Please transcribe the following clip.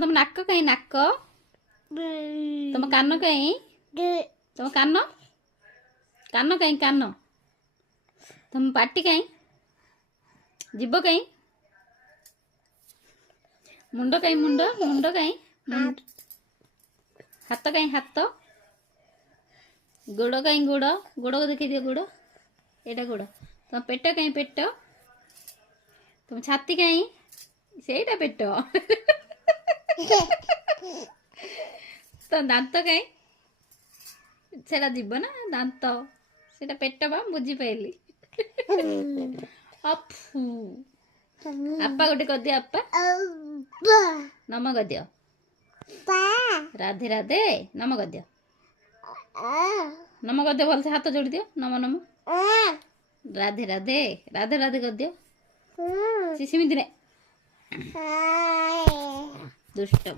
तुम नाक कहीं नाक तुम कान कहीं तुम कान कान कहीं कान तुम पाटी कहीं जीभ कहीं मुंड कहीं मुंड मुंड कहीं हाथ कहीं हाथ गोड़ कहीं गोड़ गोड़ को देखी दियो गोड़ एटा गोड़ तुम पेट कहीं पेट तुम छाती कहीं सेटा पेट तो दांत कहीं सेटा जीव ना दांत सेटा पेट बा बुझी पाइली अफू आपा गोटे कर दियो आपा नम कर दियो राधे राधे नम कर दियो नम कर दियो भल से हाथ जोड़ दियो नम नम राधे राधे राधे राधे कर दियो सिमिति ने दुष्ट